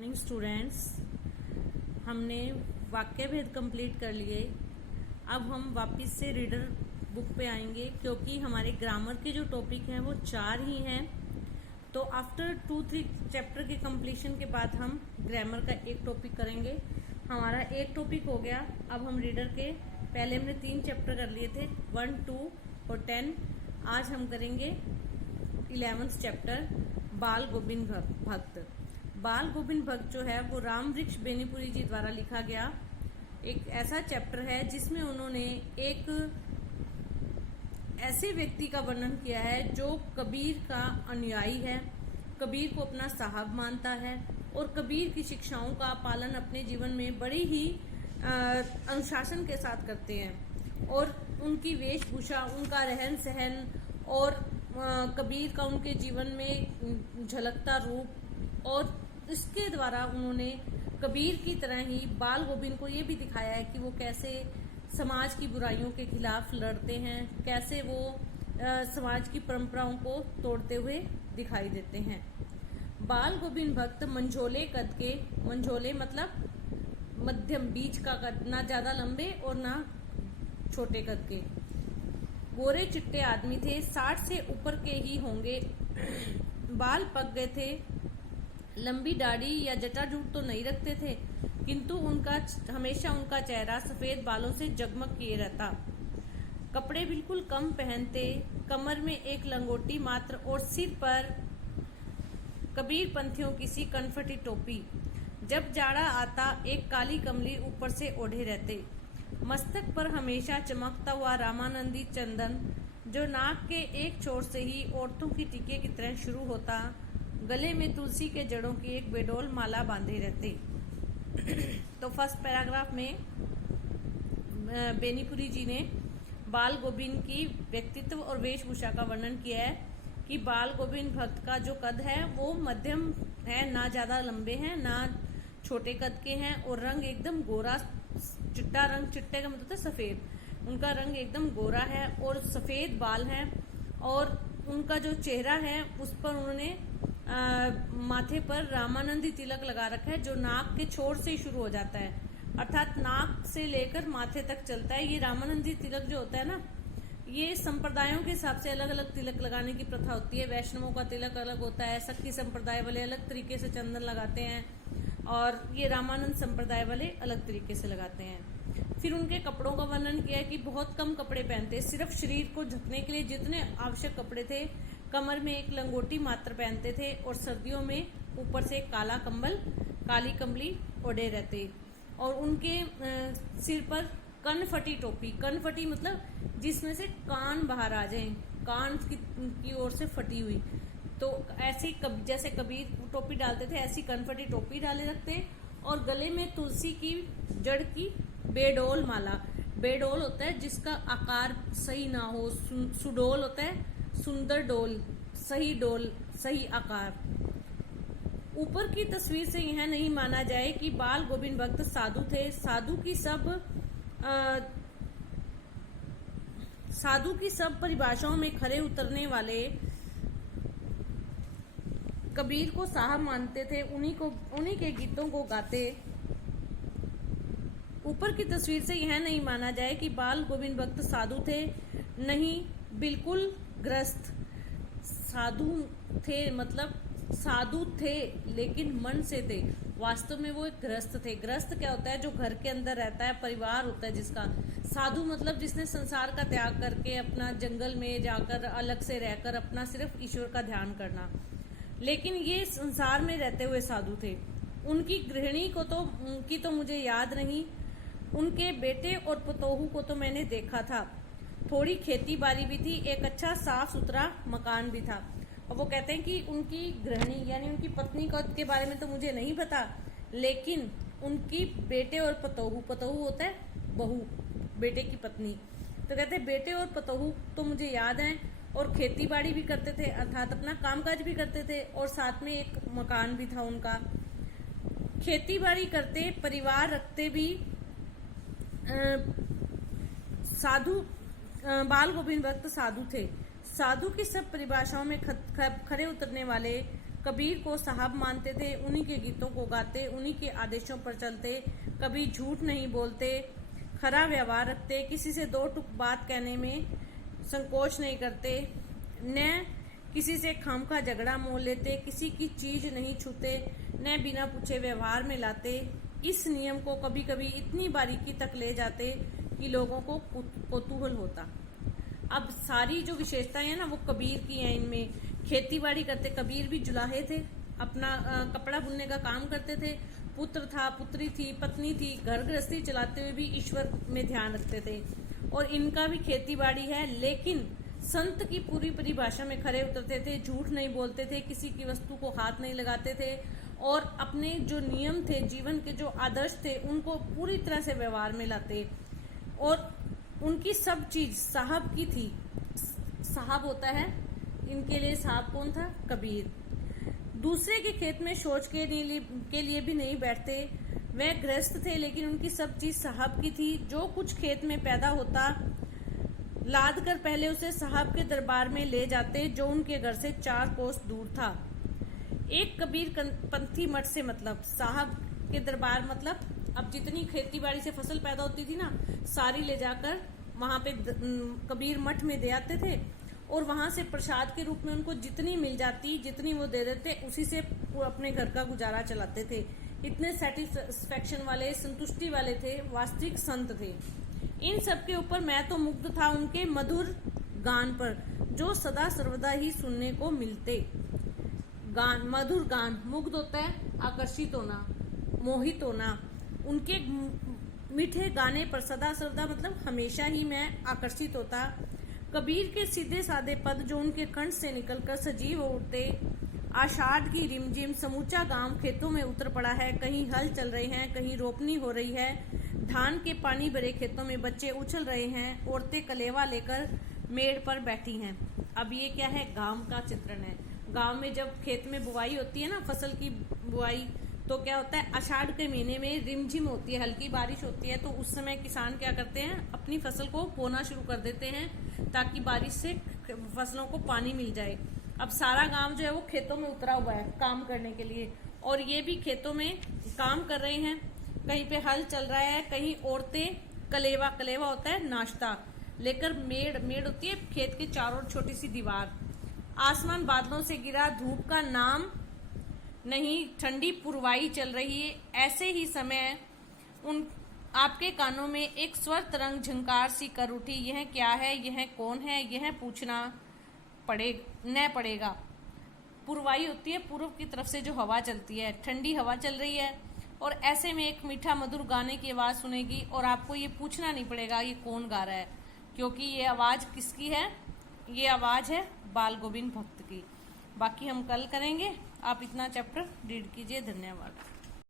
Morning students, हमने वाक्य भेद कंप्लीट कर लिए। अब हम वापस से रीडर बुक पे आएंगे क्योंकि हमारे ग्रामर के जो टॉपिक हैं वो 4 ही हैं। तो आफ्टर 2-3 चैप्टर के कंप्लीशन के बाद हम ग्रामर का एक टॉपिक करेंगे। हमारा एक टॉपिक हो गया। अब हम रीडर के पहले हमने 3 चैप्टर कर लिए थे, 1, 2 और 10। आज हम करेंगे 11th चैप्टर, बाल गोविंद भक्त। बाल गोविंद भक्त जो है वो राम वृक्ष बेनीपुरी जी द्वारा लिखा गया एक ऐसा चैप्टर है जिसमें उन्होंने एक ऐसे व्यक्ति का वर्णन किया है जो कबीर का अनुयायी है, कबीर को अपना साहब मानता है और कबीर की शिक्षाओं का पालन अपने जीवन में बड़ी ही अनुशासन के साथ करते हैं। और उनकी वेशभूषा, उनका रहन सहन और कबीर का उनके जीवन में झलकता रूप, और इसके द्वारा उन्होंने कबीर की तरह ही बाल गोविंद को ये भी दिखाया है कि वो कैसे समाज की बुराइयों के खिलाफ लड़ते हैं, कैसे वो समाज की परंपराओं को तोड़ते हुए दिखाई देते हैं। बाल गोविंद भक्त मंझोले कद के, मंझोले मतलब मध्यम बीच का कद, ना ज्यादा लंबे और ना छोटे कद के, गोरे चिट्टे आदमी थे, 60 से ऊपर के ही होंगे। बाल पक गए थे, लंबी दाढ़ी या जटाजूट तो नहीं रखते थे, किंतु हमेशा उनका चेहरा सफेद बालों से जगमग किए रहता। कपड़े बिल्कुल कम पहनते, कमर में एक लंगोटी मात्र और सिर पर कबीर पंथियों की सी कनफटी टोपी। जब जाड़ा आता एक काली कमली ऊपर से ओढ़े रहते। मस्तक पर हमेशा चमकता हुआ रामानंदी चंदन जो नाक के एक छोर से ही औरतों की टीके की तरह शुरू होता। गले में तुलसी के जड़ों की एक बेडोल माला बांधे रहते। तो फर्स्ट पैराग्राफ में बेनीपुरी जी ने बाल गोविंद की व्यक्तित्व और वेशभूषा का वर्णन किया है कि बाल गोविंद भक्त का जो कद है वो मध्यम है, ना ज्यादा लंबे हैं ना छोटे कद के हैं, और रंग एकदम गोरा चिट्टा रंग, चिट्टे का मतलब सफेद, उनका रंग एकदम गोरा है और सफेद बाल हैं। और उनका जो चेहरा है उस पर उन्होंने माथे पर रामानंदी तिलक लगा रखा है जो नाक के छोर से ही शुरू हो जाता है, अर्थात नाक से लेकर माथे तक चलता है। ये रामानंदी तिलक जो होता है ना, ये संप्रदायों के हिसाब से अलग अलग तिलक लगाने की प्रथा होती है। वैष्णवों का तिलक अलग होता है, सखी संप्रदाय वाले अलग तरीके से चंदन लगाते हैं, और ये रामानंद संप्रदाय वाले अलग तरीके से लगाते हैं। फिर उनके कपड़ों का वर्णन किया है कि बहुत कम कपड़े पहनते, सिर्फ शरीर को ढकने के लिए जितने आवश्यक कपड़े थे, कमर में एक लंगोटी मात्र पहनते थे, और सर्दियों में ऊपर से काला कंबल, काली कंबली ओढ़े रहते। और उनके सिर पर कनफटी टोपी, कनफटी मतलब जिसमें से कान बाहर आ जाएं, कान की ओर से फटी हुई, तो ऐसी जैसे कबीर टोपी डालते थे ऐसी कनफटी टोपी डाले रखते। और गले में तुलसी की जड़ की बेडोल माला, बेडोल होता है जिसका आकार सही ना हो, सुडोल होता है सुंदर डोल, सही डोल, सही आकार। ऊपर की तस्वीर से यह नहीं माना जाए कि बाल गोविंद भक्त साधु थे। साधु की सब परिभाषाओं में खरे उतरने वाले कबीर को साहब मानते थे, उन्हीं के गीतों को गाते। ऊपर की तस्वीर से यह नहीं माना जाए कि बाल गोविंद भक्त साधु थे, नहीं, बिल्कुल गृहस्थ। साधु थे मतलब साधु थे लेकिन मन से थे, वास्तव में वो एक गृहस्थ थे। गृहस्थ क्या होता है? जो घर के अंदर रहता है, परिवार होता है जिसका। साधु मतलब जिसने संसार का त्याग करके अपना जंगल में जाकर अलग से रहकर अपना सिर्फ ईश्वर का ध्यान करना। लेकिन ये संसार में रहते हुए साधु थे। उनकी गृहिणी की तो मुझे याद नहीं, उनके बेटे और पतोहू को तो मैंने देखा था। थोड़ी खेती बाड़ी भी थी, एक अच्छा साफ सुथरा मकान भी था। और वो कहते हैं कि उनकी गृहिणी यानी उनकी पत्नी के बारे में तो मुझे नहीं पता, लेकिन उनकी बेटे और पतोहू, पतोहू होता है बहू, बेटे की पत्नी, तो कहते हैं बेटे और पतोहू तो मुझे याद है, और खेती बाड़ी भी करते थे, अर्थात अपना कामकाज भी करते थे, और साथ में एक मकान भी था उनका। खेती बाड़ी करते, परिवार रखते भी। साधु बाल गोविंद भक्त साधु थे। साधु की सब परिभाषाओं में खरे उतरने वाले कबीर को साहब मानते थे, उन्हीं के गीतों को गाते, उन्हीं के आदेशों पर चलते, कभी झूठ नहीं बोलते, खरा व्यवहार रखते, किसी से दो टुक बात कहने में संकोच नहीं करते, न किसी से खामखा झगड़ा मोल लेते, किसी की चीज नहीं छूते, न बिना पूछे व्यवहार में लाते। इस नियम को कभी कभी इतनी बारीकी तक ले जाते कि लोगों को कौतूहल होता। अब सारी जो विशेषताएं हैं ना वो कबीर की हैं। इनमें खेती बाड़ी करते, कबीर भी जुलाहे थे, अपना कपड़ा बुनने का काम करते थे, पुत्र था, पुत्री थी, पत्नी थी, घर गृहस्थी चलाते हुए भी ईश्वर में ध्यान रखते थे। और इनका भी खेती बाड़ी है, लेकिन संत की पूरी परिभाषा में खरे उतरते थे, झूठ नहीं बोलते थे, किसी की वस्तु को हाथ नहीं लगाते थे, और अपने जो नियम थे, जीवन के जो आदर्श थे, उनको पूरी तरह से व्यवहार में लाते। और उनकी सब चीज साहब की थी। साहब होता है, इनके लिए साहब कौन था? कबीर। दूसरे के खेत में शौच के लिए भी नहीं बैठते। वह गृहस्थ थे, लेकिन उनकी सब चीज साहब की थी। जो कुछ खेत में पैदा होता, लाद कर पहले उसे साहब के दरबार में ले जाते, जो उनके घर से 4 कोस दूर था। एक कबीर पंथी मठ से मतलब साहब के दरबार मतलब अब जितनी खेती बाड़ी से फसल पैदा होती थी ना, सारी ले जाकर वहां पे कबीर मठ में दे आते थे, और वहां से प्रसाद के रूप में उनको जितनी मिल जाती, जितनी वो दे देते, उसी से वो अपने घर का गुजारा चलाते थे। इतने सेटिस्फेक्शन वाले, संतुष्टि वाले थे, वास्तविक संत थे। इन सब के ऊपर मैं तो मुग्ध था उनके मधुर गान पर, जो सदा सर्वदा ही सुनने को मिलते। गान, मधुर गान, मुग्ध होता है आकर्षित होना, मोहित होना। उनके मीठे गाने पर सदा सर्वदा मतलब हमेशा ही मैं आकर्षित होता। कबीर के सीधे साधे पद जो उनके कंठ से निकलकर सजीव हो उठते। आषाढ़ की रिमझिम, समूचा गांव खेतों में उतर पड़ा है, कहीं हल चल रहे हैं, कहीं रोपनी हो रही है, धान के पानी भरे खेतों में बच्चे उछल रहे हैं, औरतें कलेवा लेकर मेड़ पर बैठी हैं। अब ये क्या है? गांव का चित्रण है। गांव में जब खेत में बुआई होती है ना, फसल की बुआई, तो क्या होता है, आषाढ़ के महीने में रिमझिम होती है, हल्की बारिश होती है, तो उस समय किसान क्या करते हैं, अपनी फसल को बोना शुरू कर देते हैं, ताकि बारिश से फसलों को पानी मिल जाए। अब सारा गांव जो है वो खेतों में उतरा हुआ है काम करने के लिए, और ये भी खेतों में काम कर रहे हैं। कहीं पे हल चल रहा है, कहीं औरतें कलेवा होता है नाश्ता लेकर, मेड़ होती है खेत के चारों ओर छोटी सी दीवार। आसमान बादलों से घिरा, धूप का नाम नहीं, ठंडी पुरवाई चल रही है। ऐसे ही समय उन आपके कानों में एक स्वर तरंग झंकार सी कर उठी। यह क्या है? यह कौन है? यह पूछना पड़ेगा। पुरवाई होती है पूर्व की तरफ से जो हवा चलती है, ठंडी हवा चल रही है, और ऐसे में एक मीठा मधुर गाने की आवाज सुनेगी, और आपको ये पूछना नहीं पड़ेगा ये कौन गा रहा है, क्योंकि ये आवाज किसकी है? ये आवाज है बाल गोविंद भक्त की। बाकी हम कल करेंगे। आप इतना चैप्टर रीड कीजिए। धन्यवाद।